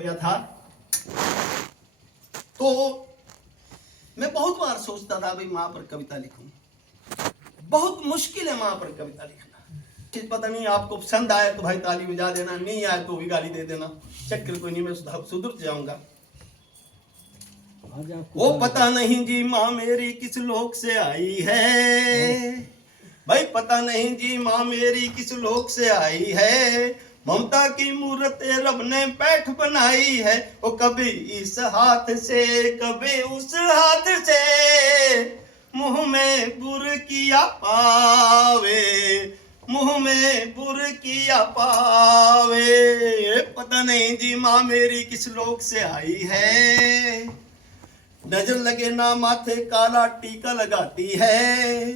खोया था। तो मैं बहुत बार सोचता था भाई माँ पर कविता लिखूं, बहुत मुश्किल है माँ पर कविता लिखना। पता नहीं आपको पसंद आए तो भाई ताली बजा देना, नहीं आए तो भी गाली दे देना, चक्कर कोई नहीं, मैं सुधर जाऊंगा। वो पता नहीं जी माँ मेरी किस लोक से आई है, भाई पता नहीं जी माँ मेरी किस लोक से आई है। ममता की मूर्त रब ने बैठ बनाई है, वो कभी इस हाथ से कभी उस हाथ से, मुंह में बुर किया पावे, मुंह में बुर किया पावे। पता नहीं जी माँ मेरी किस लोक से आई है। नजर लगे ना माथे काला टीका लगाती है,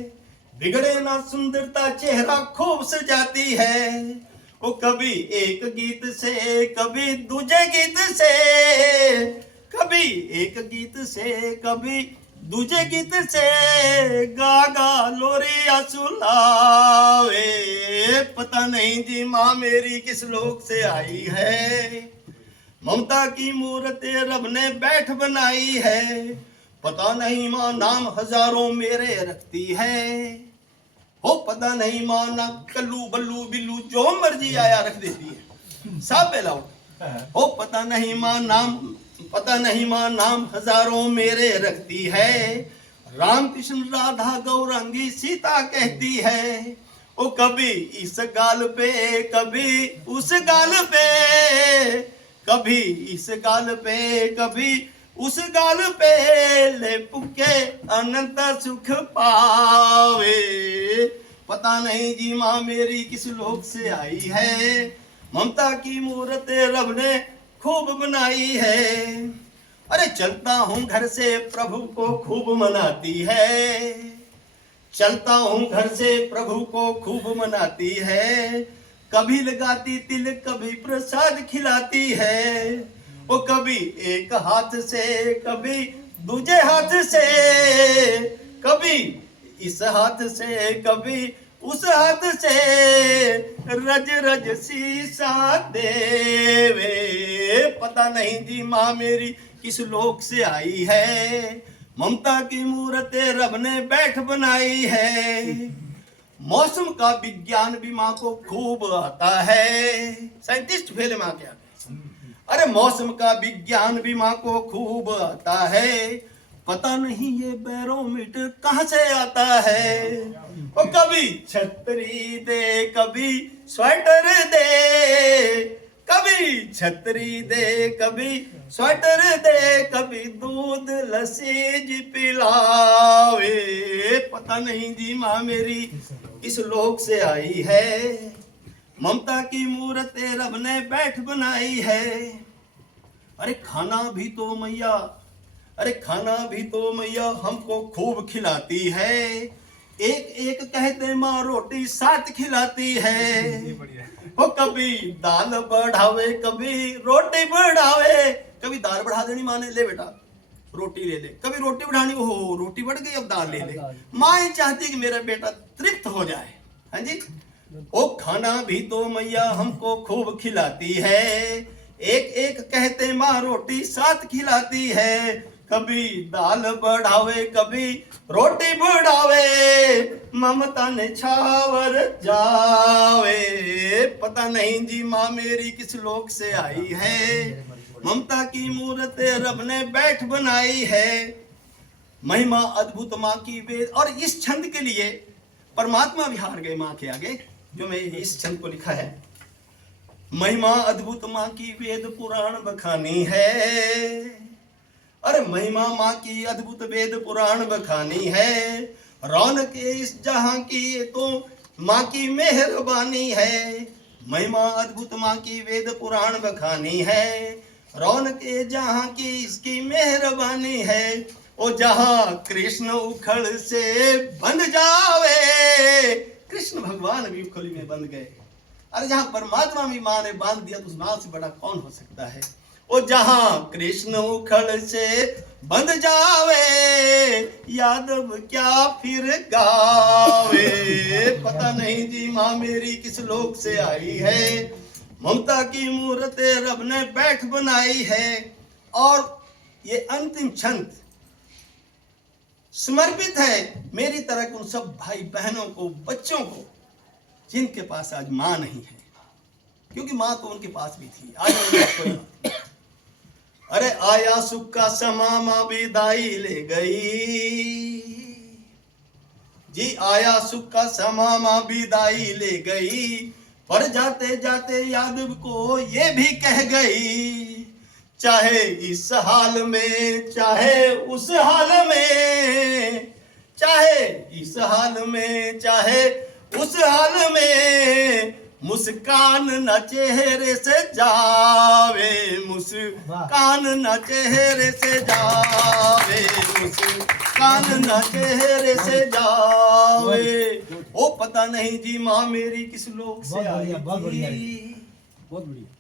बिगड़े ना सुंदरता चेहरा खूब सजाती है। वो कभी एक गीत से कभी दूजे गीत से, कभी एक गीत से कभी दूजे गीत से, गागा लोरिया सुलावे। पता नहीं जी माँ मेरी किस लोक से आई है। ममता की मूर्त रब ने बैठ बनाई है, पता नहीं माँ नाम हजारों मेरे रखती है। हो पता नहीं माँ ना कल्लू बल्लू बिल्लू जो मर्जी आया रख देती है, सब बेलाउट। हो पता नहीं माँ नाम, पता नहीं माँ नाम हजारों मेरे रखती है। राम कृष्ण राधा गौरंगी सीता कहती है, ओ कभी इस गाल पे कभी उस गाल पे, कभी इस गाल पे कभी उस गाल पे, ले पुके अनंत सुख पावे। पता नहीं जी माँ मेरी किस लोक से आई है। ममता की मूर्त रब ने खूब बनाई है। अरे चलता हूँ घर से प्रभु को खूब मनाती है, चलता हूँ घर से प्रभु को खूब मनाती है। कभी लगाती तिलक कभी प्रसाद खिलाती है, वो कभी एक हाथ से कभी दूजे हाथ से, कभी इस हाथ से कभी उस हाथ से, रज रज शीशा देवे। पता नहीं जी माँ मेरी किस लोक से आई है। ममता की मूर्त रब ने बैठ बनाई है। मौसम का विज्ञान भी माँ को खूब आता है, साइंटिस्ट फेल माँ क्या। अरे मौसम का विज्ञान भी माँ को खूब आता है। पता नहीं ये बैरोमीटर कहाँ से आता है। वो कभी छतरी दे कभी स्वेटर दे, कभी छतरी दे कभी स्वेटर दे, कभी दूध लस्सी पिलावे। पता नहीं जी माँ मेरी इस लोक से आई है। ममता की मूर्त रब ने बैठ बनाई है। अरे खाना भी तो मैया, अरे खाना भी तो मैया हमको खूब खिलाती है। एक एक कहते माँ रोटी साथ खिलाती है। वो कभी दाल बढ़ावे कभी रोटी बढ़ावे, कभी दाल बढ़ा देनी माँ ने, ले बेटा रोटी ले ले, कभी रोटी बढ़ानी, हो रोटी बढ़ गई अब दाल ले ले। माँ ही चाहती कि मेरा बेटा तृप्त हो जाए। हाँ जी, ओ खाना भी तो मैया हमको खूब खिलाती है। एक एक कहते माँ रोटी साथ खिलाती है। कभी दाल बढ़ावे कभी रोटी बढ़ावे, ममता ने छावर जावे। पता नहीं जी माँ मेरी किस लोक से आई है। ममता की मूर्त रब ने बैठ बनाई है। महिमा अद्भुत माँ की वेद, और इस छंद के लिए परमात्मा भी हार गए माँ के आगे, जो मैं इस छंद को लिखा है। महिमा अद्भुत माँ की वेद पुराण बखानी है। अरे महिमा माँ की अद्भुत वेद पुराण बखानी है। रौनक इस जहां की तो माँ की मेहरबानी है। महिमा अद्भुत माँ की वेद पुराण बखानी है। रौनक जहां की इसकी मेहरबानी है। ओ जहां कृष्ण उखड़ से बंध जावे, कृष्ण भगवान भी उखली में बंध गए। अरे जहां परमात्मा भी माँ ने बांध दिया तो उस नाव से बड़ा कौन हो सकता है। ओ जहां कृष्ण उखड़ से बंध जावे, यादव क्या फिर गावे। पता नहीं जी माँ मेरी किस लोक से आई है। ममता की मूर्त रब ने बैठ बनाई है। और ये अंतिम छंद समर्पित है मेरी तरह उन सब भाई बहनों को, बच्चों को जिनके पास आज माँ नहीं है, क्योंकि माँ तो उनके पास भी थी, आज उनके पास कोई माँ नहीं। अरे आया सुख का समा माँ विदाई ले गई जी, आया सुख का समा माँ विदाई ले गई, पर जाते जाते याद को ये भी कह गई, चाहे इस हाल में चाहे उस हाल में, चाहे इस हाल में चाहे उस हाल में, मुस्कान न चेहरे से जावे, मुस्कान न चेहरे से जावे, मुस्कान न चेहरे से जावे। ओ पता नहीं जी माँ मेरी किस लोक से आई थी। बहुत बढ़िया।